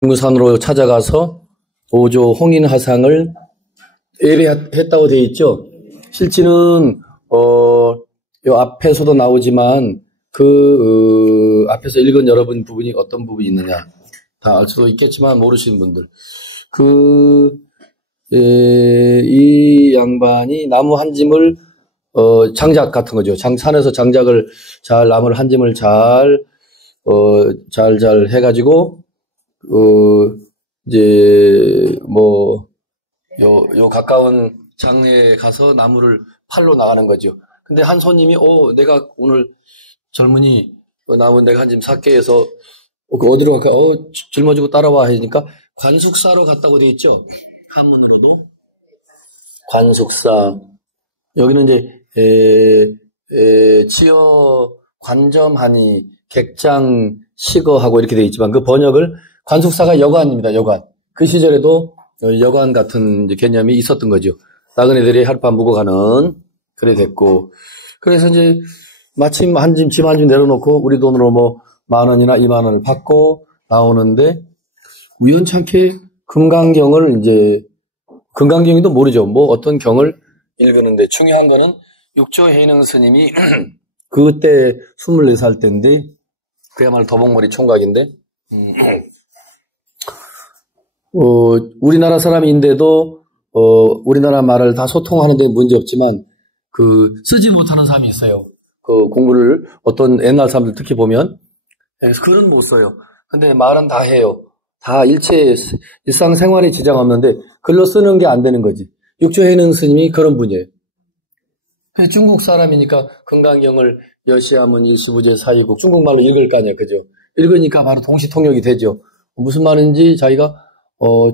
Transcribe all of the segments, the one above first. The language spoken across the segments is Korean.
중구산으로 찾아가서 오조 홍인화상을 예배했다고 되어 있죠. 실제는 요 앞에서도 나오지만 앞에서 읽은 여러분 부분이 어떤 부분이 있느냐 다 알 수도 있겠지만 모르시는 분들 이 양반이 나무 한 짐을 장작 같은 거죠. 산에서 장작을 나무 한 짐을 잘 해가지고 이제 요 가까운 장내에 가서 나무를 팔러 나가는 거죠. 근데 한 손님이 내가 오늘 젊은이 나무 내가 한 짐 살게 해서 어디로 갈까? 짊어지고 따라와 하니까 관숙사로 갔다고 돼 있죠. 한문으로도 관숙사. 여기는 이제 치어 관점하니 객장 시거하고 이렇게 돼 있지만 그 번역을 관숙사가 여관입니다. 여관. 그 시절에도 여관 같은 이제 개념이 있었던 거죠. 나그네들이 하룻밤 묵어 가는 그래 됐고. 그래서 이제 마침 짐 한 짐 내려놓고 우리 돈으로 10,000원이나 20,000원을 받고 나오는데 우연찮게 금강경도 모르죠. 어떤 경을 읽었는데 중요한 거는 육조해능 스님이 그때 24살 때인데 그야말로 더벅머리 총각인데 우리나라 사람인데도 우리나라 말을 다 소통하는 데 문제 없지만 쓰지 못하는 사람이 있어요. 공부를 어떤 옛날 사람들 특히 보면 글은 못 써요. 근데 말은 다 해요. 다 일상생활에 지장 없는데 글로 쓰는 게 안 되는 거지. 육조해능 스님이 그런 분이에요. 중국 사람이니까 금강경을 여시하면 25제 사이국 중국말로 읽을 거 아니야, 그죠? 읽으니까 바로 동시통역이 되죠. 무슨 말인지 자기가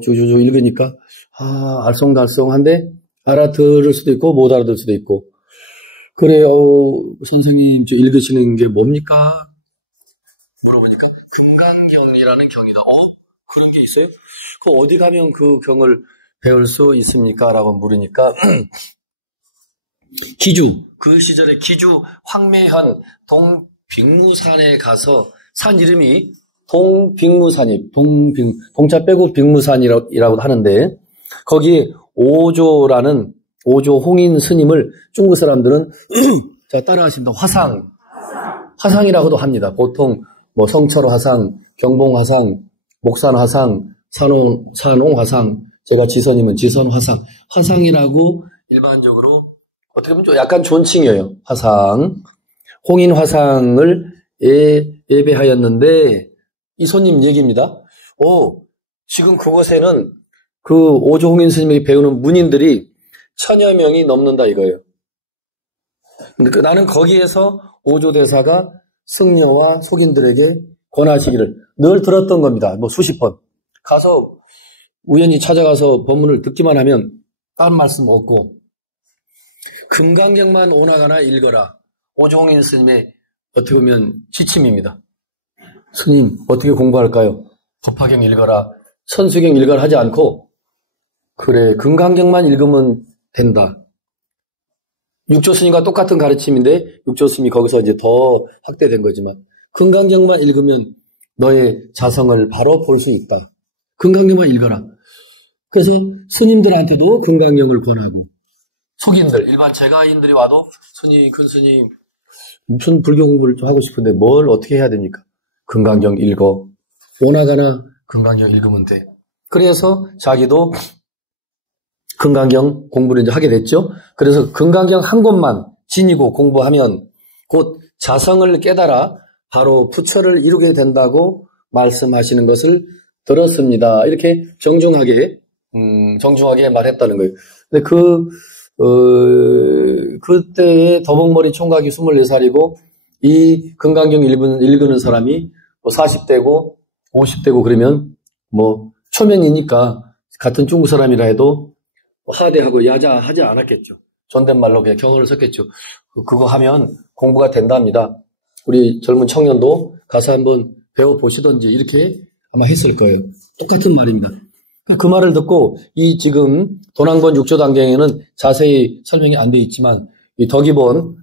쭉 읽으니까 알쏭달쏭한데 알아들을 수도 있고 못 알아들을 수도 있고. 그래요, 선생님 저 읽으시는 게 뭡니까? 물어보니까 금강경이라는 경이다. 그런 게 있어요? 어디 가면 그 경을 배울 수 있습니까? 라고 물으니까 그 시절에 기주 황매현 동빅무산에 가서 산 이름이 동빅무산이 동자 빼고 빅무산이라고 하는데 거기에 오조 홍인 스님을 중국 사람들은 자 따라하십니다. 화상이라고도 합니다. 보통 성철 화상, 경봉 화상, 목산 화상, 산홍 화상, 제가 지선이면 지선 화상이라고 일반적으로 어떻게 보면 좀 약간 존칭이에요. 홍인 화상을 예배하였는데 이 손님 얘기입니다. 지금 그곳에는 오조 홍인 스님에게 배우는 문인들이 1000여 명이 넘는다 이거예요. 근데 나는 거기에서 오조 대사가 승려와 속인들에게 권하시기를 늘 들었던 겁니다. 수십 번. 가서 우연히 찾아가서 법문을 듣기만 하면 다른 말씀 없고 금강경만 오나가나 읽어라. 오조 홍인 스님의 어떻게 보면 지침입니다. 스님 어떻게 공부할까요? 법화경 읽어라. 천수경 읽어라 하지 않고 그래 금강경만 읽으면 된다. 육조 스님과 똑같은 가르침인데 육조 스님이 거기서 이제 더 확대된 거지만 금강경만 읽으면 너의 자성을 바로 볼 수 있다. 금강경만 읽어라. 그래서 스님들한테도 금강경을 권하고 속인들, 일반 제가인들이 와도 큰 스님 무슨 불교 공부를 좀 하고 싶은데 뭘 어떻게 해야 됩니까? 금강경 읽어. 오나가나 금강경 읽으면 돼. 그래서 자기도 금강경 공부를 이제 하게 됐죠. 그래서 금강경 한 권만 지니고 공부하면 곧 자성을 깨달아 바로 부처를 이루게 된다고 말씀하시는 것을 들었습니다. 이렇게 정중하게 말했다는 거예요. 근데 그때의 더벅머리 총각이 24살이고 이 금강경 읽는 사람이 40대고 50대고 그러면 초면이니까 같은 중국 사람이라 해도 하대하고 야자하지 않았겠죠. 존댓말로 그냥 경어를 썼겠죠. 그거 하면 공부가 된답니다. 우리 젊은 청년도 가서 한번 배워보시던지 이렇게 아마 했을 거예요. 똑같은 말입니다. 그 말을 듣고 이 지금 도난권 육조단경에는 자세히 설명이 안 돼 있지만 이 덕이본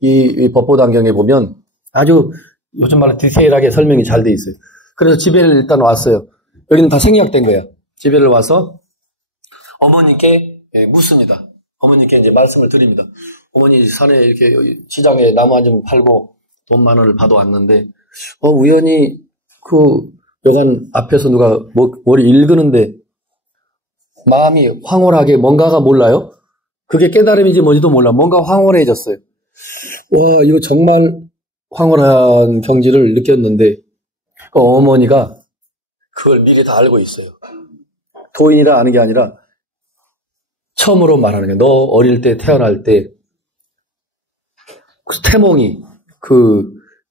이 법보단경에 보면 아주 요즘 말로 디테일하게 설명이 잘 돼 있어요. 그래서 집에 일단 왔어요. 여기는 다 생략된 거야. 집에를 와서 어머니께 묻습니다. 어머니께 이제 말씀을 드립니다. 어머니 산에 이렇게 시장에 나무 한 점 팔고 돈 10,000원을 받아왔는데, 우연히 그 여관 앞에서 누가 뭘 읽는데 마음이 황홀하게 뭔가가 몰라요? 그게 깨달음인지 뭔지도 몰라. 뭔가 황홀해졌어요. 와, 이거 정말 황홀한 경지를 느꼈는데, 어머니가 그걸 미리 다 알고 있어요. 도인이라 아는 게 아니라 처음으로 말하는 거예요. 너 어릴 때 태어날 때 태몽이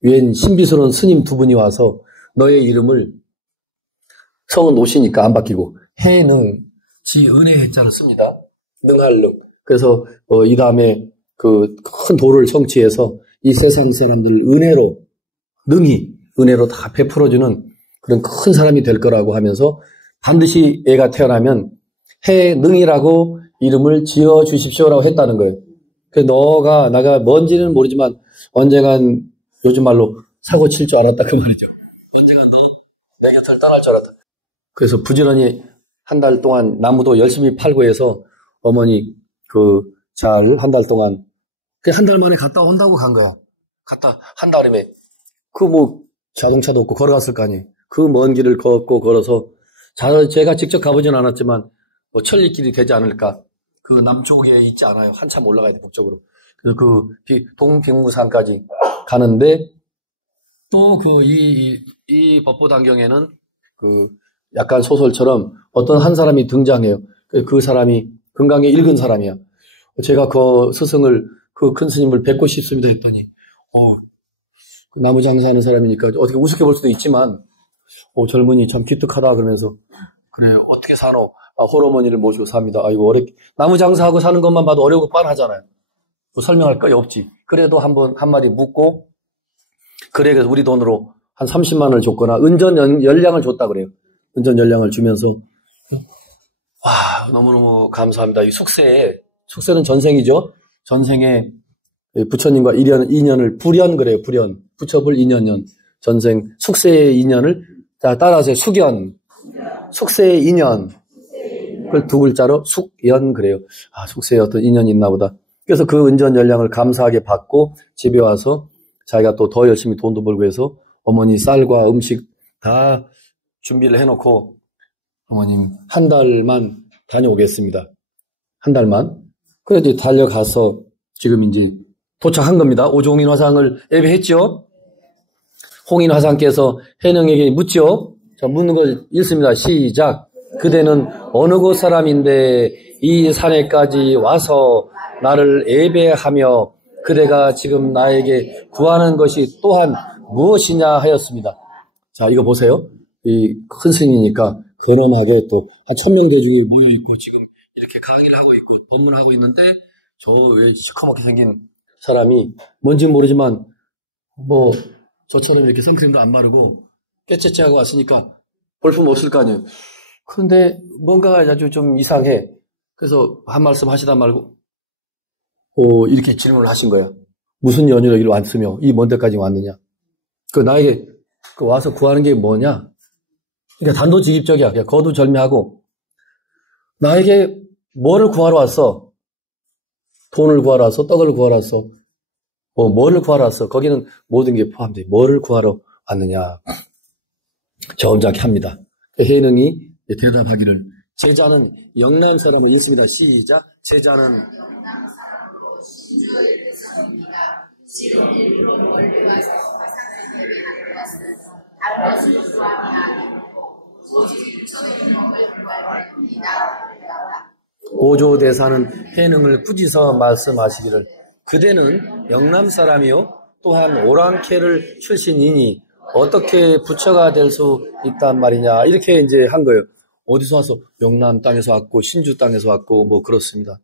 웬 신비스러운 스님 두 분이 와서 너의 이름을, 성은 노시니까 안 바뀌고 해능 지은혜 해자를 씁니다. 능할 능. 그래서 이 다음에 그 큰 도를 성취해서 이 세상 사람들 은혜로 다 베풀어주는 그런 큰 사람이 될 거라고 하면서 반드시 애가 태어나면 해능이라고 이름을 지어 주십시오라고 했다는 거예요. 그래서 나가 뭔지는 모르지만 언젠간 요즘 말로 사고 칠 줄 알았다 그 말이죠. 언젠간 너 내 곁을 떠날 줄 알았다. 그래서 부지런히 한 달 동안 나무도 열심히 팔고 해서 어머니 잘 한 달 동안 한 달 만에 갔다 온다고 간 거야. 갔다 한 달이면 자동차도 없고 걸어갔을 거 아니에요. 그 먼 길을 걷고 걸어서 제가 직접 가보진 않았지만 천리길이 되지 않을까. 그 남쪽에 있지 않아요. 한참 올라가야 돼 북쪽으로. 그래서 동백무산까지 가는데 또 이 법보단경에는 약간 소설처럼 어떤 한 사람이 등장해요. 그 사람이 금강에 읽은 사람이야. 제가 그 스승을 큰 스님을 뵙고 싶습니다 했더니 나무 장사하는 사람이니까 어떻게 우습게 볼 수도 있지만 젊은이 참 기특하다 그러면서 그래 어떻게 사노? 홀어머니를 모시고 삽니다. 아이고 나무 장사하고 사는 것만 봐도 어려우고 뻔하잖아요. 설명할 거 없지. 그래도 한마디 묻고 그래서 우리 돈으로 한 30만 원을 줬거나 은전 연량을 줬다 그래요. 은전 연량을 주면서 와 너무너무 감사합니다. 이 숙세는 전생이죠. 전생에 부처님과 인연을 불연 그래요. 불연 부처불 인연년 전생 숙세의 인연을 따라서 숙세의 인연 그걸 두 글자로 숙연 그래요. 숙세에 어떤 인연이 있나 보다. 그래서 그 은전 연량을 감사하게 받고 집에 와서 자기가 또 더 열심히 돈도 벌고 해서 어머니 쌀과 음식 다 준비를 해놓고 어머님 한 달만 다녀오겠습니다. 한 달만. 그래도 달려가서 지금 이제 도착한 겁니다. 오종인 화상을 예배했죠. 홍인 화상께서 해능에게 묻죠. 자, 묻는 거 읽습니다. 시작. 그대는 어느 곳 사람인데 이 산에까지 와서 나를 예배하며 그대가 지금 나에게 구하는 것이 또한 무엇이냐 하였습니다. 자, 이거 보세요. 이 큰 스님이니까 근엄하게 또 한 1,000명 대중이 모여있고 지금 이렇게 강의를 하고 있고 법문하고 있는데 저 왜 시커멓게 생긴 사람이 뭔지 모르지만 저처럼 이렇게 선크림도 안 바르고 깨째째하고 왔으니까 볼품 없을 거 아니에요. 그런데 뭔가가 아주 좀 이상해. 그래서 한 말씀 하시다 말고 이렇게 질문을 하신 거예요. 무슨 연유로 이리 왔으며 이 먼 데까지 왔느냐. 나에게 와서 구하는 게 뭐냐. 그러니까 단도직입적이야. 그냥 거두절미하고 나에게 뭐를 구하러 왔어? 돈을 구하러 왔어? 떡을 구하러 왔어? 뭐를 구하러 왔어? 거기는 모든 게 포함돼. 뭐를 구하러 왔느냐. 점잖게 합니다. 해능이 대답하기를 제자는 영남 사람을 읽습니다. 시작. 제자는 오조대사는 해능을 꾸짖어 말씀하시기를 그대는 영남 사람이요 또한 오랑캐를 출신이니 어떻게 부처가 될 수 있단 말이냐 이렇게 이제 한 거예요. 어디서 와서 영남 땅에서 왔고 신주 땅에서 왔고 그렇습니다.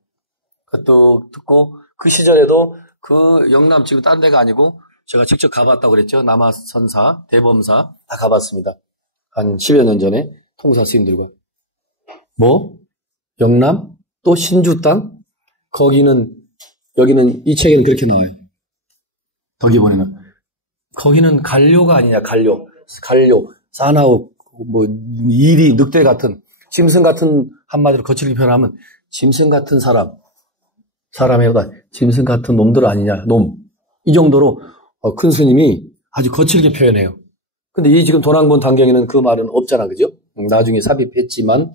그것도 듣고 그 시절에도 그 영남 지금 딴 데가 아니고 제가 직접 가봤다고 그랬죠. 남아선사, 대범사 다 가봤습니다. 한 10여 년 전에 통사 스님들과 영남 또 신주 땅 여기는 이 책에는 그렇게 나와요. 거기 보면 거기는 갈료가 아니냐 갈료 사나우 뭐 일이 늑대 같은 짐승 같은 한마디로 거칠게 표현하면 짐승 같은 사람보다 짐승 같은 놈들 아니냐 놈 이 정도로 큰 스님이 아주 거칠게 표현해요. 근데 이 지금 도난본 단경에는 그 말은 없잖아, 그죠? 나중에 삽입했지만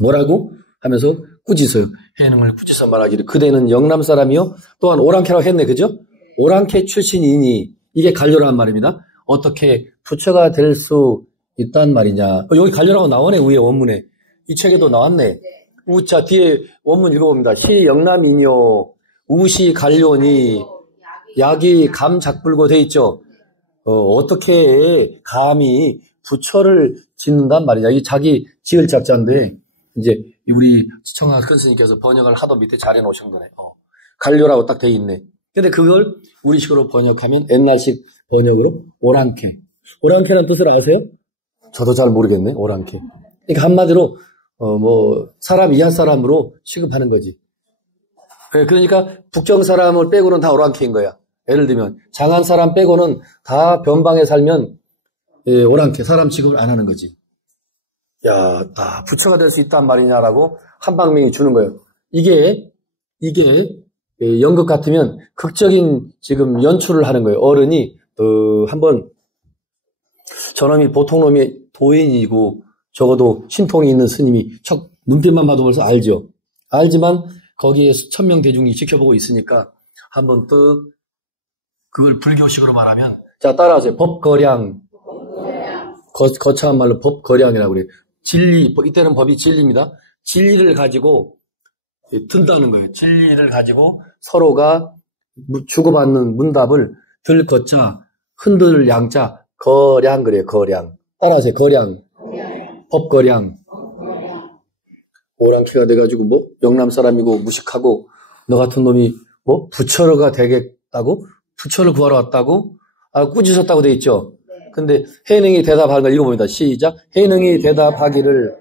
뭐라고 하면서 꾸짖어요. 해능을 꾸짖어 말하기를 그대는 영남 사람이요 또한 오랑캐라고 했네, 그죠? 오랑캐 출신이니 이게 간료라는 말입니다. 어떻게 부처가 될 수 있단 말이냐. 여기 간료라고 나오네, 위에 원문에. 이 책에도 나왔네. 우자 뒤에 원문 읽어봅니다. 시 영남이뇨 우시 간료니 약이 감 작불고 돼 있죠. 어떻게 감히 부처를 짓는단 말이냐. 이게 자기 지을 작자인데 이제 우리 청하 큰 스님께서 번역을 하도 밑에 잘 해놓으신 거네. 간료라고 딱 돼 있네. 근데 그걸 우리식으로 번역하면 옛날식 번역으로 오랑캐. 오랑캐라는 뜻을 아세요? 저도 잘 모르겠네. 오랑캐. 그러니까 한마디로 사람 이하 사람으로 취급하는 거지. 그러니까 북경 사람을 빼고는 다 오랑캐인 거야. 예를 들면 장안 사람 빼고는 다 변방에 살면 오랑캐 사람 취급을 안 하는 거지. 야, 부처가 될 수 있단 말이냐라고 한방명이 주는 거예요. 이게 연극 같으면 극적인 지금 연출을 하는 거예요. 어른이 한번 저놈이 보통 놈이 도인이고 적어도 신통이 있는 스님이 척 눈빛만 봐도 벌써 알죠. 알지만 거기에 수천 명 대중이 지켜보고 있으니까 한번 그걸 불교식으로 말하면 자 따라하세요. 법거량 거창한 말로 법거량이라고 그래요. 진리 이때는 법이 진리입니다. 진리를 가지고 든다는 거예요. 진리를 가지고 서로가 주고받는 문답을 들거자 흔들 양자 거량 그래요. 거량 따라하세요. 거량 법거량 오랑캐가 돼가지고 영남 사람이고 무식하고 너 같은 놈이 부처가 되겠다고 부처를 구하러 왔다고 꾸짖었다고 돼 있죠. 근데 해능이 대답하는 걸 읽어봅니다. 시작. 해능이 대답하기를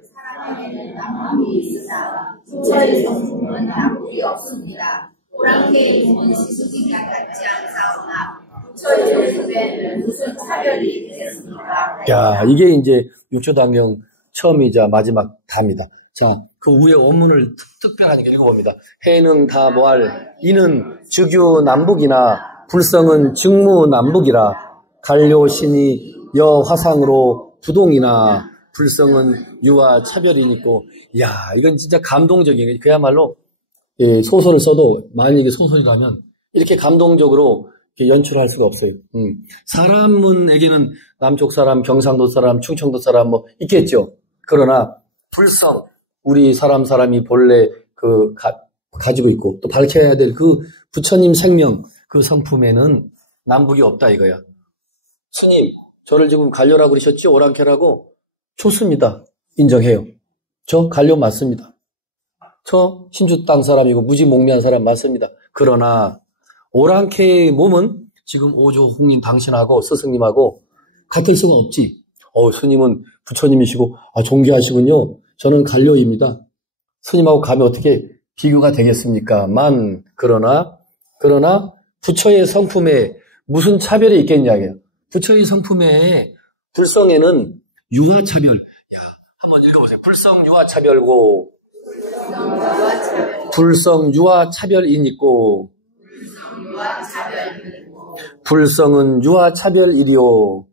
부처의 성품은 나쁘리 없습니다. 오랑캐의 몸은 시수직약 같지 않사오나 부처의 성품에는 무슨 차별이 있겠습니까? 야, 이게 이제 육조단경 처음이자 마지막 답니다. 자, 그 위에 원문을 특별하게 읽어봅니다. 해능 다 뭐할 이는 즉유 남북이나 불성은 직무 남북이라 간료신이 여화상으로 부동이나 불성은 유와 차별이니까 야 이건 진짜 감동적이에요. 그야말로 소설을 써도 만약에 소설이라면 이렇게 감동적으로 연출할 수가 없어요. 사람에게는 남쪽 사람, 경상도 사람, 충청도 사람 있겠죠. 그러나 불성 우리 사람이 본래 가지고 있고 또 밝혀야 될 그 부처님 생명 그 성품에는 남북이 없다 이거야. 스님 저를 지금 간료라고 그러셨죠? 오랑캐라고? 좋습니다. 인정해요. 저 간료 맞습니다. 저 신주 땅 사람이고 무지몽매한 사람 맞습니다. 그러나 오랑캐의 몸은 지금 오조홍님 당신하고 스승님하고 같을 수는 없지. 스님은 부처님이시고 존귀하시군요. 저는 간료입니다. 스님하고 가면 어떻게 비교가 되겠습니까? 그러나 부처의 성품에 무슨 차별이 있겠냐고요. 부처의 성품에 불성에는 유화차별. 한번 읽어보세요. 불성 유화차별고 불성 유화차별이니고 불성은 유화차별이리오.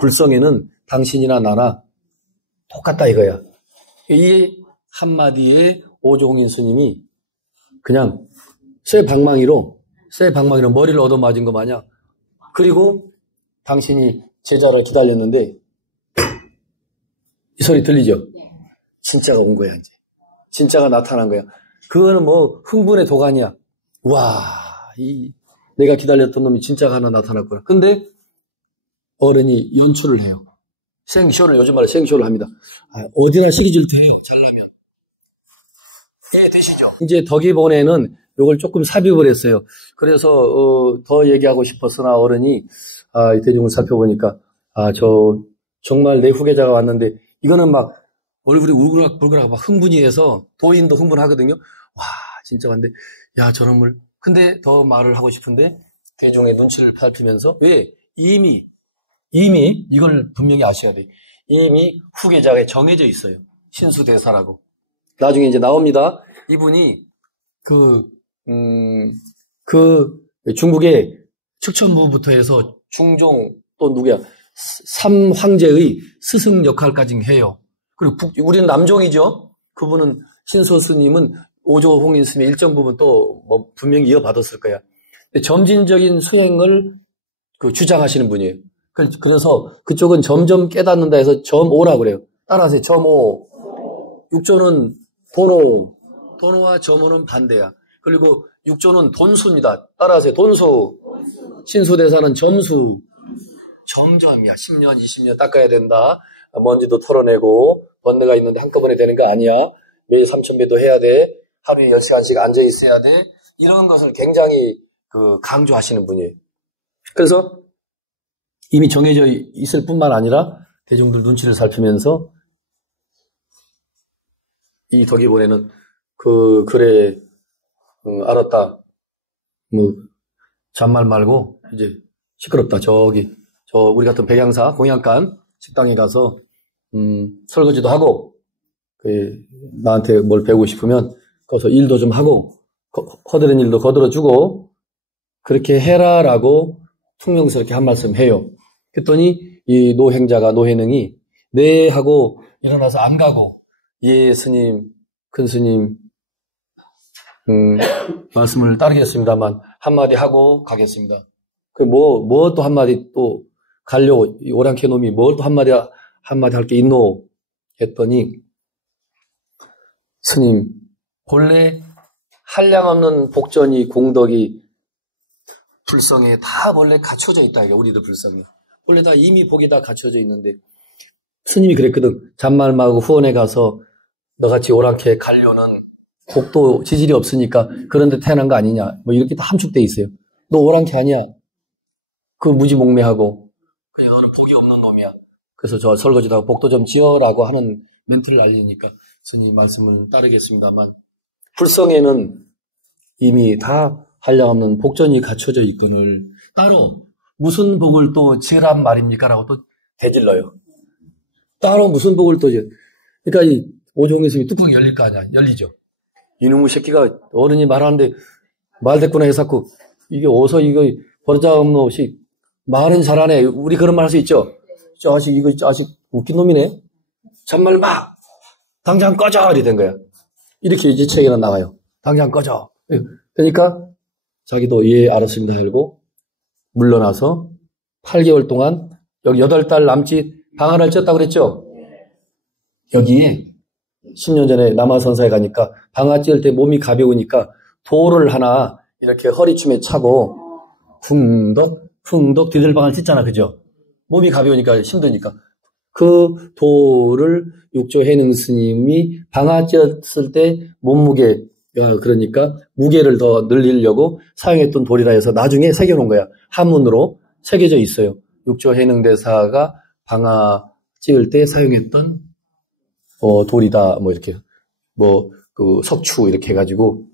불성에는 당신이나 나나 똑같다 이거야. 이 한마디에 오조홍인 스님이 그냥 쇠 방망이로 머리를 얻어맞은 거 마냥 그리고 당신이 제자를 기다렸는데 이 소리 들리죠? 진짜가 온 거야 이제. 진짜가 나타난 거야. 그거는 흥분의 도가니야. 와, 내가 기다렸던 놈이 진짜가 하나 나타났구나. 근데 어른이 연출을 해요. 생쇼를 요즘 말에 생쇼를 합니다. 어디나 시기질투 해요. 잘나면. 되시죠? 이제 덕이본에는 요걸 조금 삽입을 했어요. 그래서 더 얘기하고 싶었으나 어른이 이 대중을 살펴보니까 정말 내 후계자가 왔는데 이거는 막 얼굴이 울그락 막 흥분이 해서 도인도 흥분하거든요. 와 진짜 왔는데 야 저놈을 근데 더 말을 하고 싶은데 대중의 눈치를 살피면서 왜 이미 이미 이걸 분명히 아셔야 돼요. 이미 후계자가 정해져 있어요. 신수대사라고. 나중에 이제 나옵니다. 이분이 중국의 측천부부터 해서 중종 또 누구야? 삼황제의 스승 역할까지 해요. 그리고 우리는 남종이죠. 그분은 신수 스님은 오조홍인 스님의 일정 부분 또 뭐 분명히 이어받았을 거야. 점진적인 수행을 주장하시는 분이에요. 그래서 그쪽은 점점 깨닫는다 해서 점오라 그래요. 따라하세요. 점오. 육조는 돈오. 돈오와 점오는 반대야. 그리고 육조는 돈수입니다. 따라하세요. 돈수. 신수대사는 점수. 점점이야. 10년, 20년 닦아야 된다. 먼지도 털어내고 번뇌가 있는데 한꺼번에 되는 거 아니야. 매일 3,000배도 해야 돼. 하루에 10시간씩 앉아 있어야 돼. 이런 것을 굉장히 강조하시는 분이에요. 그래서 이미 정해져 있을 뿐만 아니라 대중들 눈치를 살피면서 이 덕이본에는 그래 알았다. 잔말 말고 이제 시끄럽다. 우리 같은 백양사 공양간 식당에 가서 설거지도 하고 나한테 뭘 배우고 싶으면 거기서 일도 좀 하고 허드렛 일도 거들어주고 그렇게 해라라고 퉁명스럽게 한 말씀 해요. 그랬더니 이 노행자가 노해능이 네 하고 일어나서 안 가고 예 스님 큰 스님 말씀을 따르겠습니다만 한마디 하고 가겠습니다. 뭐 또 한마디 또 가려고 이 오랑캐 놈이 뭘 또 한마디 할 게 있노 했더니 스님 본래 한량없는 복전이 공덕이 불성에 다 원래 갖춰져 있다. 이게 우리도 불성에 원래 다 이미 복이 다 갖춰져 있는데 스님이 그랬거든. 잔말마고 후원에 가서 너같이 오랑캐 가려는 복도 지질이 없으니까 그런데 태어난 거 아니냐 뭐 이렇게 다 함축돼 있어요. 너 오랑캐 아니야. 그 무지몽매하고 그냥 너는 복이 없는 놈이야. 그래서 저 설거지도 하고 복도 좀 지어라고 하는 멘트를 알리니까 스님 말씀을 따르겠습니다만 불성에는 이미 다 한량없는 복전이 갖춰져 있거늘 따로 무슨 복을 또 지으란 말입니까? 라고 또 대질러요. 따로 무슨 복을 또 그러니까 이 오종의 스님이 뚜껑이 열릴 거 아니야. 열리죠. 이놈의 새끼가 어른이 말하는데 말대꾸나 해서고 이게 어서 이거 버릇장없는 없이 말은 잘하네. 우리 그런 말 할 수 있죠. 자식 웃긴 놈이네. 잔말 막 당장 꺼져 이래 된 거야. 이렇게 이제 책에는 나가요. 당장 꺼져. 그러니까 자기도 예 알았습니다 하고 물러나서 8개월 동안 여기 8달 남짓 방아를 쪘다고 그랬죠. 여기에 10년 전에 남아선사에 가니까 방아 찧을 때 몸이 가벼우니까 돌을 하나 이렇게 허리춤에 차고 쿵덕 디들방을 찢잖아. 그죠? 몸이 가벼우니까 힘드니까 그 돌을 육조해능 스님이 방아 찧었을 때 몸무게 그러니까 무게를 더 늘리려고 사용했던 돌이라 해서 나중에 새겨놓은 거야. 한문으로 새겨져 있어요. 육조해능대사가 방아 찧을 때 사용했던 돌이다. 뭐 이렇게 그 석추 이렇게 해가지고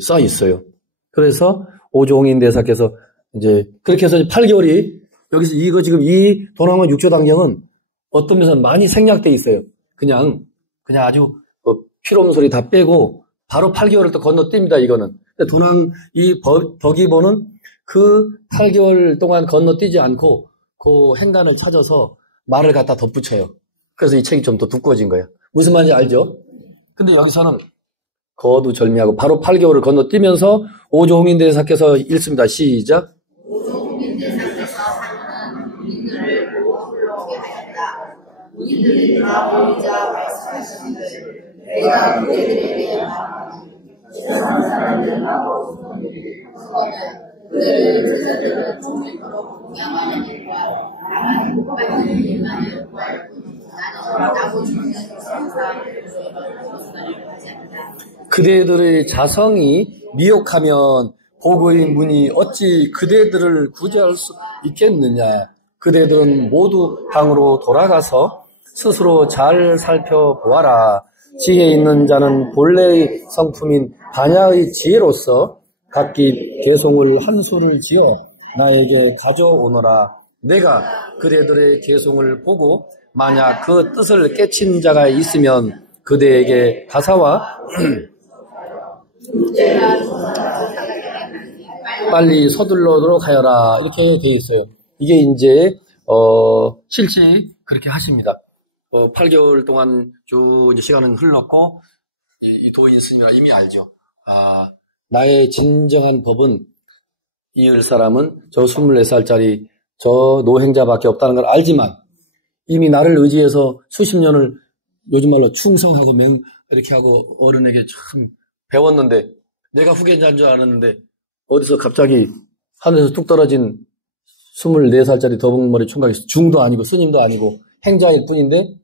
써 있어요. 그래서 오종인 대사께서 이제 그렇게 해서 8개월이 여기서 이거 지금 이 도남원 육조당경은 어떤 면에서는 많이 생략돼 있어요. 그냥 아주 피로움 소리 다 빼고 바로 8개월을 또 건너뜁니다. 이거는 이 덕이본은 그 8개월 동안 건너뛰지 않고 그 행간을 찾아서 말을 갖다 덧붙여요. 그래서 이 책이 좀 더 두꺼워진 거예요. 무슨 말인지 알죠? 근데 여기서는 거두절미하고 바로 8개월을 건너뛰면서 오종인 대사께서 읽습니다. 시작. 오종인 대사께서 하는 본인들을 불러오게 하였다. 본인들이 다 보이자 말씀하시기를 내가 그들에게 말하노니 세상 사람들은 하고 그거는 그들의 제자들은 종일토록 공양하는 일과 나는 복받는 일만을 구할 뿐 나는 나고 죽는 세상을 하지 않는다. 그대들의 자성이 미혹하면 복의 문이 어찌 그대들을 구제할 수 있겠느냐. 그대들은 모두 방으로 돌아가서 스스로 잘 살펴보아라. 지혜 있는 자는 본래의 성품인 반야의 지혜로서 각기 개송을 한 수를 지어 나에게 가져오너라. 내가 그대들의 개송을 보고 만약 그 뜻을 깨친 자가 있으면 그대에게 가사와 빨리 서둘러도록 하여라 이렇게 되어 있어요. 이게 이제 실제 그렇게 하십니다. 8개월 동안 쭉 이제 시간은 흘렀고 이 도인 스님이라 이미 알죠. 나의 진정한 법은 이을 사람은 저 24살짜리 저 노행자밖에 없다는 걸 알지만 이미 나를 의지해서 수십 년을 요즘 말로 충성하고 이렇게 하고 어른에게 참 배웠는데 내가 후계자인 줄 알았는데 어디서 갑자기 하늘에서 뚝 떨어진 24살짜리 더벅머리 총각이 중도 아니고 스님도 아니고 행자일 뿐인데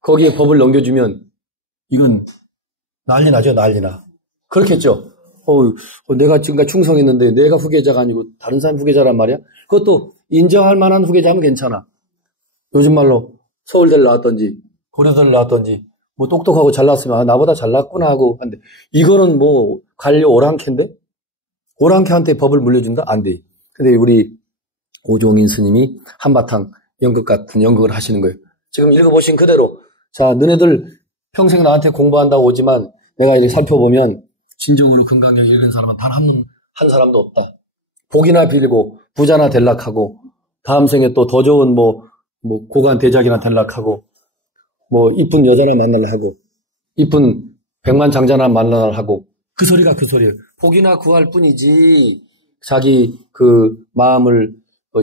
거기에 법을 넘겨주면 이건 난리 나죠. 난리 나. 그렇겠죠. 내가 지금까지 충성했는데 내가 후계자가 아니고 다른 사람 후계자란 말이야. 그것도 인정할 만한 후계자면 괜찮아. 요즘 말로 서울대를 나왔던지 고려대를 나왔던지 뭐 똑똑하고 잘났으면 나보다 잘났구나 하고 한데 이거는 뭐 관료 오랑캐인데 오랑캐한테 법을 물려준다? 안 돼. 근데 우리 오종인 스님이 한바탕 연극 같은 연극을 하시는 거예요. 지금 읽어보신 그대로 자 너네들 평생 나한테 공부한다고 오지만 내가 이렇게 살펴보면 진정으로 금강경 읽은 사람은 단 한 사람도 없다. 복이나 빌고 부자나 될락하고 다음 생에 또 더 좋은 뭐 고관 대작이나 될락하고 뭐 이쁜 여자나 만나려 하고 이쁜 백만장자나 만나려 하고 그 소리가 그 소리예요. 복이나 구할 뿐이지 자기 그 마음을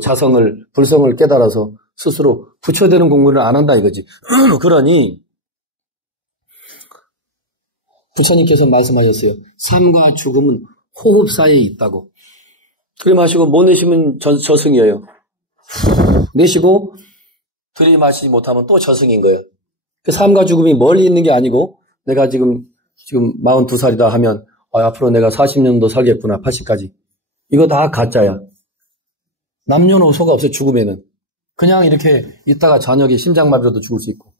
자성을 불성을 깨달아서 스스로 부처되는 공부를 안 한다 이거지. 그러니 부처님께서 말씀하셨어요. 삶과 죽음은 호흡 사이에 있다고. 그래 마시고 못 내쉬면 저승이에요. 내쉬고 들이마시지 못하면 또 저승인 거예요. 그 삶과 죽음이 멀리 있는 게 아니고 내가 지금 42살이다 하면 앞으로 내가 40년도 살겠구나 80까지. 이거 다 가짜야. 남녀노소가 없어 죽음에는. 그냥 이렇게 있다가 저녁에 심장마비로도 죽을 수 있고.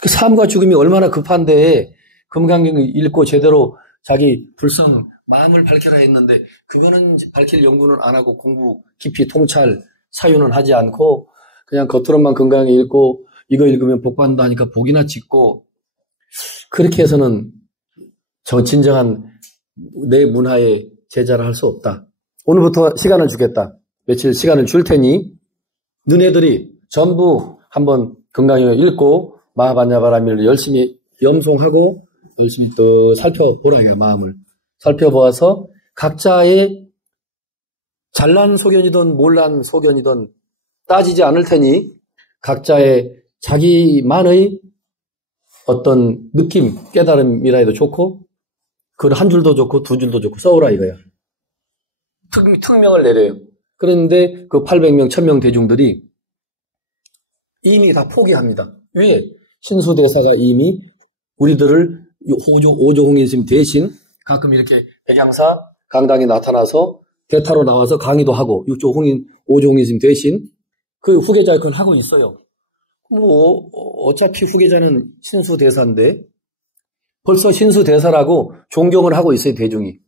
그 삶과 죽음이 얼마나 급한데 금강경을 읽고 제대로 자기 불성 마음을 밝혀라 했는데 그거는 밝힐 연구는 안 하고 공부 깊이 통찰 사유는 하지 않고 그냥 겉으로만 금강경 읽고 이거 읽으면 복 받는다 하니까 복이나 짓고 그렇게 해서는 저 진정한 내 문화의 제자를 할 수 없다. 오늘부터 시간을 주겠다. 며칠 시간을 줄 테니 너네들이 전부 한번 금강경을 읽고 마하반야바라밀을 열심히 염송하고 열심히 또 살펴보라 이거야. 마음을 살펴보아서 각자의 잘난 소견이든 몰난 소견이든 따지지 않을 테니 각자의 자기만의 어떤 느낌, 깨달음이라 해도 좋고 그걸 한 줄도 좋고 두 줄도 좋고 써오라 이거야. 특명을 내려요. 그런데 그 800명, 1000명 대중들이 이미 다 포기합니다. 왜? 신수대사가 이미 우리들을 오조홍인 스님 대신 가끔 이렇게 백양사 강당에 나타나서 대타로 나와서 강의도 하고 오조홍인 스님 대신 그 후계자 그걸 하고 있어요. 뭐 어차피 후계자는 신수대사인데 벌써 신수대사라고 존경을 하고 있어요. 대중이.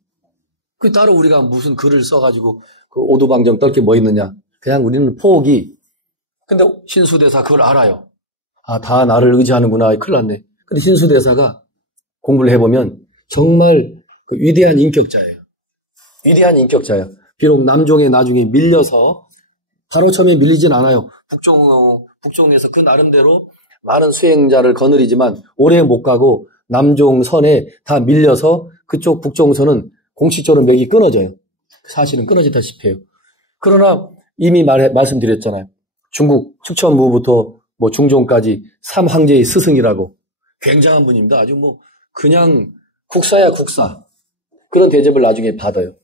그 따로 우리가 무슨 글을 써가지고 그 오두방정 떨게 뭐 있느냐. 그냥 우리는 포기. 근데 신수대사 그걸 알아요. 다 나를 의지하는구나. 큰일 났네. 근데 신수대사가 공부를 해보면 정말 그 위대한 인격자예요. 위대한 인격자예요. 비록 남종에 나중에 밀려서 바로 처음에 밀리진 않아요. 북종에서 그 나름대로 많은 수행자를 거느리지만 오래 못 가고 남종선에 다 밀려서 그쪽 북종선은 공식적으로 맥이 끊어져요. 사실은 끊어지다시피 해요. 그러나 이미 말씀드렸잖아요. 중국 축천무부터 뭐 중종까지 3황제의 스승이라고 굉장한 분입니다. 아주 뭐 그냥 국사야 국사. 그런 대접을 나중에 받아요.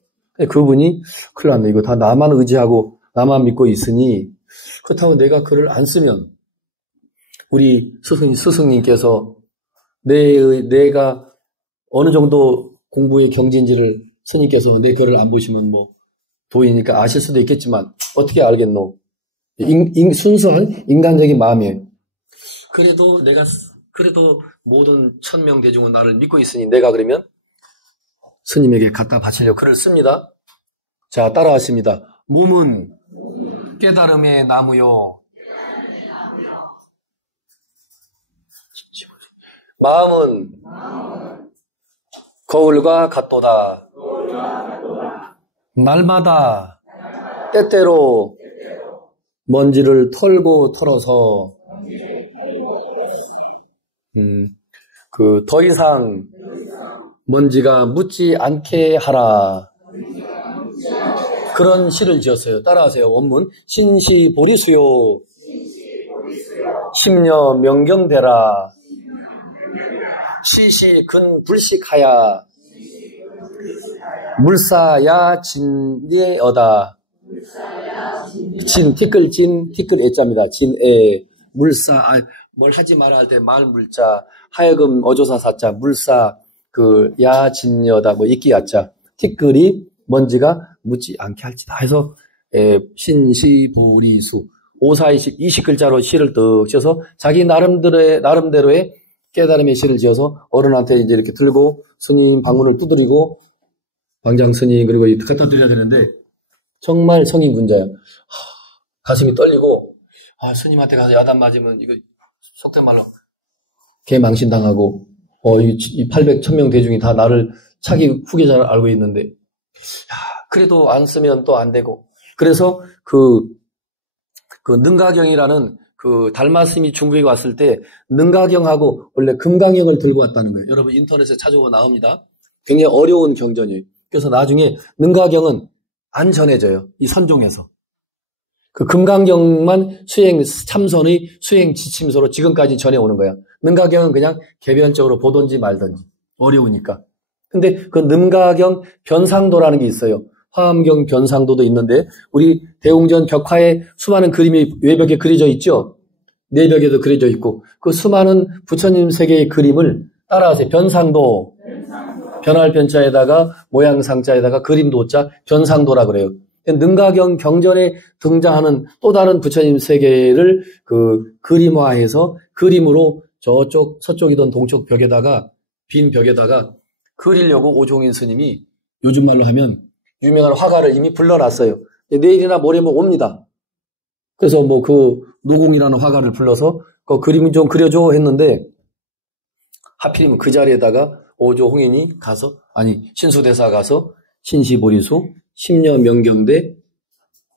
그분이 큰일 났네. 이거 다 나만 의지하고 나만 믿고 있으니 그렇다고 내가 글을 안 쓰면 우리 스승님께서 내가 어느 정도 공부의 경진지를 스님께서 내 글을 안 보시면 뭐 도이니까 아실 수도 있겠지만 어떻게 알겠노? 순수한 인간적인 마음이에요. 그래도 모든 1000명 대중은 나를 믿고 있으니 내가 그러면 스님에게 갖다 바치려고 글을 씁니다. 자, 따라하십니다. 몸은 깨달음의 나무요. 마음은 거울과 같도다. 날마다 때때로 먼지를 털고 털어서 더 이상 먼지가 묻지 않게 하라. 그런 시를 지었어요. 따라하세요. 원문. 신시보리수요. 심려 명경되라. 시시근불식하야. 물사야 진예어다. 진, 티끌 애자입니다. 진애. 물사, 뭘 하지 마라 할 때 말물자. 하여금 어조사 사자. 물사, 야 진여다. 이끼 야자. 티끌이 먼지가 묻지 않게 할지다 해서 신시보리수 5,4,20 20글자로 시를 떡 지어서 자기 나름대로의 깨달음의 시를 지어서 어른한테 이제 이렇게 들고 스님 방문을 두드리고 방장 스님 그리고 갖다 드려야 되는데 정말 성인 군자야. 가슴이 떨리고 스님한테 가서 야단 맞으면 이거 속된 말로 개망신당하고 이 800, 1000명 대중이 다 나를 차기 후계자를 알고 있는데 그래도 안 쓰면 또 안 되고. 그래서 능가경이라는 달마스님이 중국에 왔을 때 능가경하고 원래 금강경을 들고 왔다는 거예요. 여러분 인터넷에 찾아보면 나옵니다. 굉장히 어려운 경전이에요. 그래서 나중에 능가경은 안 전해져요. 이 선종에서. 금강경만 참선의 수행 지침서로 지금까지 전해오는 거야. 능가경은 그냥 개변적으로 보든지 말든지. 어려우니까. 근데 능가경 변상도라는 게 있어요. 화엄경 변상도도 있는데 우리 대웅전 벽화에 수많은 그림이 외벽에 그려져 있죠. 내벽에도 그려져 있고 그 수많은 부처님 세계의 그림을 따라하세요. 변상도. 변할 변자에다가 모양상자에다가 그림도자 변상도라 그래요. 능가경 경전에 등장하는 또 다른 부처님 세계를 그림화해서 그림으로 저쪽 서쪽이든 동쪽 벽에다가 빈 벽에다가 그리려고 오종인 스님이 요즘 말로 하면 유명한 화가를 이미 불러놨어요. 내일이나 모레면 옵니다. 그래서 노공이라는 화가를 불러서 그 그림을 좀 그려줘 했는데 하필이면 그 자리에다가 오조홍인이 가서 신수대사 가서 신시보리수 심려 명경대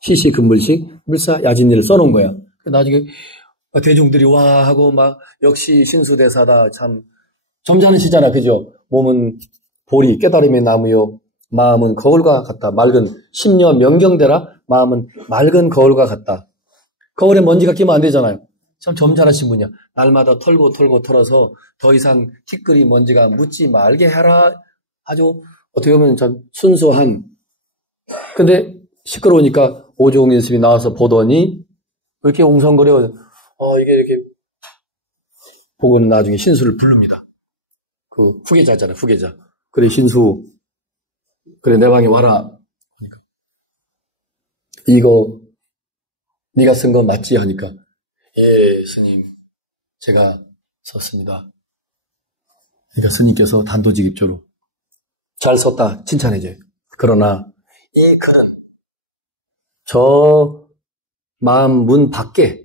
시시근불식 물사 야진리를 써놓은 거야. 나중에 대중들이 와 하고 막 역시 신수대사다 참 점잖으시잖아. 그죠? 몸은 보리 깨달음의 나무요. 마음은 거울과 같다. 맑은 심려 명경대라. 마음은 맑은 거울과 같다. 거울에 먼지가 끼면 안 되잖아요. 참 점잖으신 분이야. 날마다 털고 털어서 더 이상 티끌이 먼지가 묻지 말게 해라. 아주 어떻게 보면 참 순수한. 근데 시끄러우니까 오종인 스님이 나와서 보더니 왜 이렇게 웅성거려. 이게 이렇게 보고는 나중에 신수를 부릅니다. 후계자잖아, 후계자. 그래, 신수. 그래, 내 방에 와라. 이거, 네가 쓴 거 맞지? 하니까, 예, 스님. 제가 썼습니다. 그러니까 스님께서 단도직입적으로 잘 썼다. 칭찬해줘요. 그러나, 이 글은 저 마음 문 밖에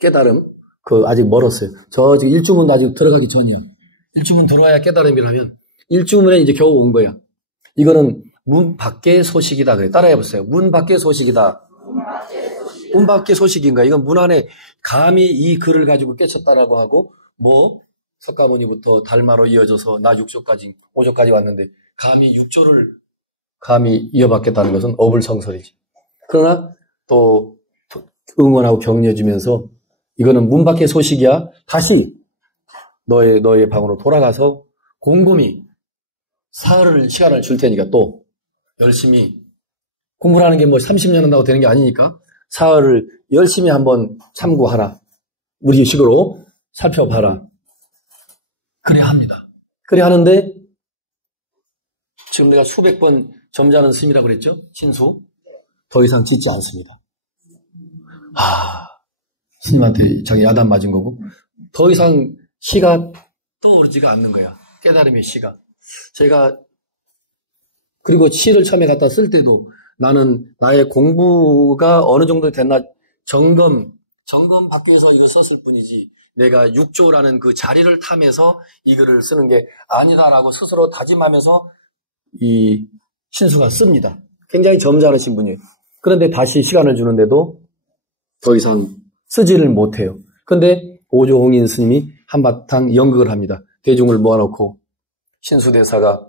깨달음, 아직 멀었어요. 저 지금 일주문 아직 들어가기 전이야. 일주문 들어와야 깨달음이라면 일주문에 이제 겨우 온 거야. 이거는 문 밖의 소식이다 그래. 따라해보세요. 문 밖의 소식이다. 문 밖의 소식인가? 이건 문 안에 감히 이 글을 가지고 깨쳤다라고 하고 석가모니부터 달마로 이어져서 나 6조까지 5조까지 왔는데 감히 6조를 감히 이어받겠다는 것은 어불성설이지. 그러나 또 응원하고 격려해주면서 이거는 문 밖의 소식이야. 다시 너의 방으로 돌아가서 곰곰이 사흘 시간을 줄 테니까 또 열심히 공부를 하는 게 30년 한다고 되는 게 아니니까 사흘을 열심히 한번 참고하라. 우리 식으로 살펴봐라. 그래 합니다. 그래 하는데 지금 내가 수백 번 점잖은 스님이라고 그랬죠? 신수. 더 이상 짓지 않습니다. 스님한테 자기 야단 맞은 거고 더 이상 시가 떠오르지가 않는 거야. 깨달음의 시가. 제가 그리고 시를 처음에 갖다 쓸 때도 나는 나의 공부가 어느 정도 됐나 점검 받기 위해서 이걸 썼을 뿐이지 내가 육조라는 그 자리를 탐해서 이 글을 쓰는 게 아니다라고 스스로 다짐하면서 이 신수가 씁니다. 굉장히 점잖으신 분이에요. 그런데 다시 시간을 주는데도 더 이상 쓰지를 못해요. 그런데 오조홍인 스님이 한바탕 연극을 합니다. 대중을 모아놓고 신수대사가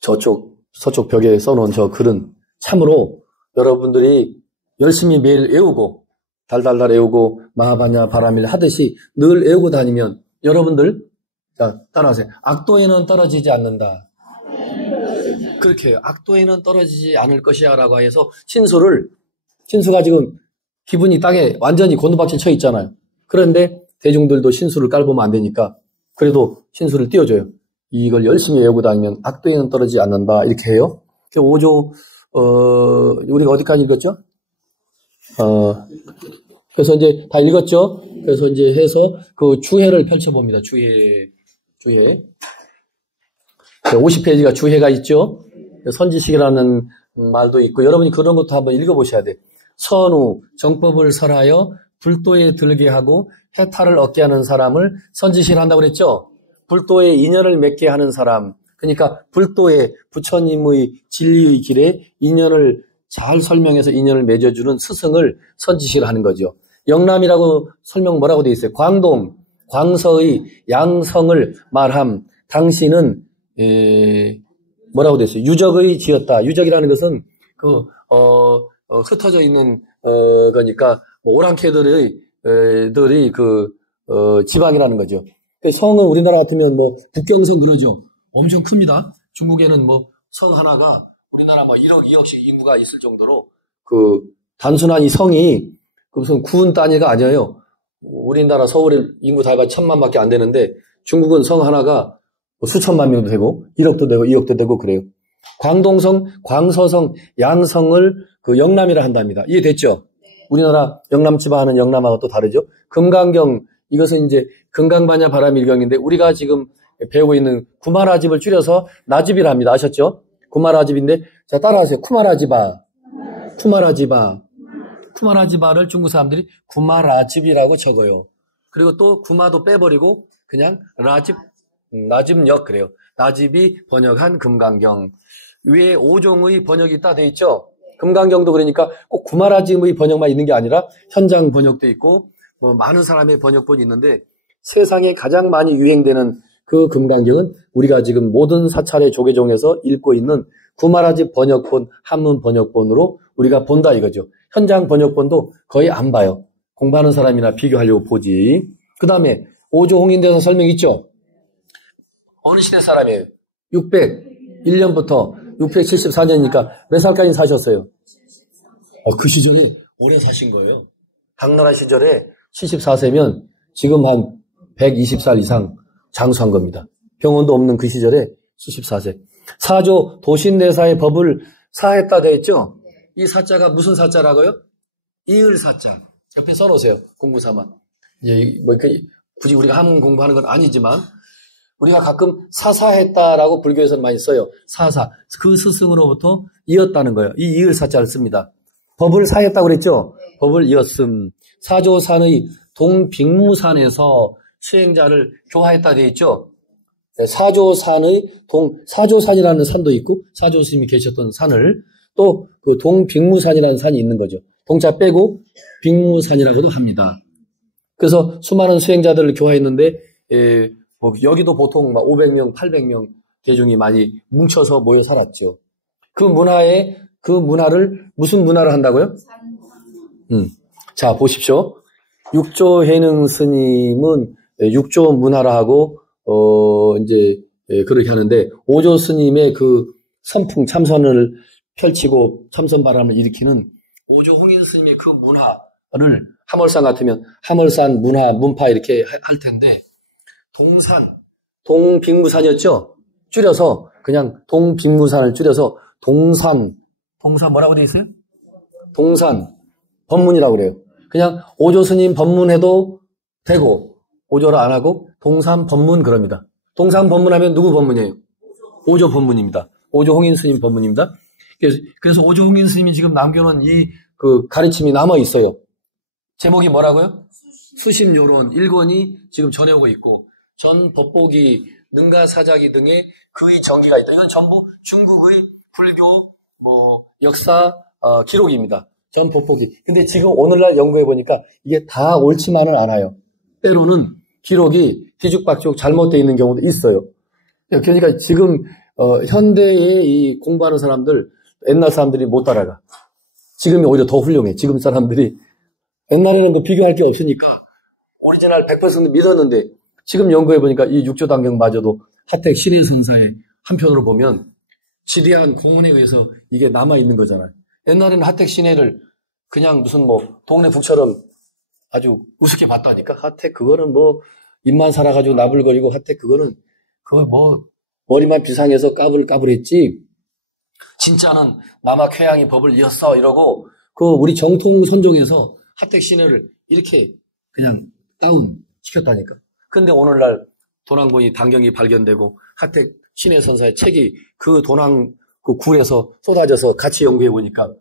서쪽 벽에 써놓은 저 글은 참으로 여러분들이 열심히 매일 외우고 달달달 외우고 마하바냐 바라밀 하듯이 늘 외우고 다니면 여러분들 자 따라하세요. 악도에는 떨어지지 않는다. 그렇게 해요. 악도에는 떨어지지 않을 것이야 라고 해서 신수가 지금 기분이 땅에 완전히 곤두박질 쳐 있잖아요. 그런데 대중들도 신수를 깔보면 안 되니까 그래도 신수를 띄워줘요. 이걸 열심히 외우고 다니면 악도에는 떨어지지 않는다 이렇게 해요. 5조 우리가 어디까지 읽었죠? 그래서 이제 다 읽었죠? 그래서 이제 해서 그 주해를 펼쳐봅니다. 주해. 50페이지가 주해가 있죠? 선지식이라는 말도 있고, 여러분이 그런 것도 한번 읽어보셔야 돼. 선우, 정법을 설하여 불도에 들게 하고 해탈을 얻게 하는 사람을 선지식을 한다고 그랬죠? 불도에 인연을 맺게 하는 사람. 그러니까 불도에 부처님의 진리의 길에 인연을 잘 설명해서 인연을 맺어주는 스승을 선지식을 하는 거죠. 영남이라고 설명 뭐라고 되어 있어요? 광동, 광서의 양성을 말함. 당신은 뭐라고 되어 있어요? 유적의 지었다. 유적이라는 것은 흩어져 있는 거니까 오랑캐들이 지방이라는 거죠. 성은 우리나라 같으면 북경성 그러죠. 엄청 큽니다. 중국에는 성 하나가 우리나라 1억, 2억씩 인구가 있을 정도로 단순한 이 성이 무슨 구은 단위가 아니에요. 우리나라 서울의 인구 다 해봐 1,000만밖에 안 되는데 중국은 성 하나가 수천만 명도 되고 1억도 되고 2억도 되고 그래요. 광동성, 광서성, 양성을 영남이라 한답니다. 이해됐죠? 우리나라 영남치바 하는 영남하고 또 다르죠. 금강경 이것은 이제 금강반야 바라밀경인데 우리가 지금 배우고 있는 구마라집을 줄여서 나집이라 합니다. 아셨죠? 구마라집인데 자 따라하세요. 쿠마라지바를 중국 사람들이 구마라집이라고 적어요. 그리고 또 구마도 빼버리고 그냥 나집역 그래요. 나집이 번역한 금강경. 위에 5종의 번역이 딱 돼 있죠. 금강경도 그러니까 꼭 구마라집의 번역만 있는 게 아니라 현장 번역도 있고 많은 사람의 번역본이 있는데 세상에 가장 많이 유행되는 그 금강경은 우리가 지금 모든 사찰의 조계종에서 읽고 있는 구마라집 번역본, 한문 번역본으로 우리가 본다 이거죠. 현장 번역본도 거의 안 봐요. 공부하는 사람이나 비교하려고 보지. 그 다음에 5조 홍인대사 설명 있죠? 어느 시대 사람이에요? 601년부터 674년이니까 몇 살까지 사셨어요? 그 시절에 오래 사신 거예요. 당나라 시절에 74세면 지금 한 120살 이상 장수한 겁니다. 병원도 없는 그 시절에 74세. 사조 도신대사의 법을 사했다 돼 있죠? 이 사자가 무슨 사자라고요? 이을 사자. 옆에 써놓으세요. 공부삼아. 굳이 우리가 한문 공부하는 건 아니지만 우리가 가끔 사사했다라고 불교에서는 많이 써요. 사사. 그 스승으로부터 이었다는 거예요. 이 이을 사자를 씁니다. 법을 사했다고 그랬죠? 법을 이었음. 사조산의 동빅무산에서 수행자를 교화했다 돼 있죠? 사조산이라는 산도 있고, 사조스님이 계셨던 산을 또 그 동빅무산이라는 산이 있는 거죠. 동자 빼고 빅무산이라고도 합니다. 그래서 수많은 수행자들을 교화했는데, 여기도 보통 500명, 800명 대중이 많이 뭉쳐서 모여 살았죠. 그 문화를 무슨 문화를 한다고요? 자, 보십시오. 육조 해능 스님은 육조 문화라 하고, 그렇게 하는데, 5조 스님의 그 선풍 참선을 펼치고 참선 바람을 일으키는 5조 홍인 스님의 그 문화를 함월산 같으면 함월산 문화, 문파 이렇게 할 텐데, 동빅무산이었죠? 줄여서, 그냥 동빅무산을 줄여서 동산 뭐라고 되어 있어요? 동산, 법문이라고 그래요. 그냥 5조 스님 법문해도 되고, 5조를 안 하고, 동산 법문 그럽니다. 동산 법문하면 누구 법문이에요? 5조 법문입니다. 5조 홍인 스님 법문입니다. 그래서 오종인 스님이 지금 남겨놓은 이 그 가르침이 남아 있어요. 제목이 뭐라고요? 수심요론 1권이 지금 전해오고 있고, 전 법보기, 능가사자기 등의 그의 정기가 있다. 이건 전부 중국의 불교 역사 기록입니다. 전 법보기. 근데 지금 오늘날 연구해 보니까 이게 다 옳지만은 않아요. 때로는 기록이 뒤죽박죽 잘못되어 있는 경우도 있어요. 그러니까 지금 현대에 이 공부하는 사람들, 옛날 사람들이 못 따라가. 지금이 오히려 더 훌륭해. 지금 사람들이 옛날에는 뭐 비교할 게 없으니까 오리지널 100% 믿었는데, 지금 연구해 보니까 이 육조단경마저도 하택 신해성사의 한편으로 보면 지대한 공헌에 의해서 이게 남아 있는 거잖아요. 옛날에는 하택 신해를 그냥 무슨 동네 북처럼 아주 우습게 봤다니까. 하택 그거는 입만 살아가지고 나불거리고, 하택 그거는 머리만 비상해서 까불까불했지, 진짜는 남아 쾌양이 법을 이었어 이러고, 우리 정통 선종에서 하택 신해를 이렇게 그냥 다운 시켰다니까. 근데 오늘날 도낭본이 단경이 발견되고 하택 신해 선사의 책이 그 도낭 그 굴에서 쏟아져서 같이 연구해 보니까,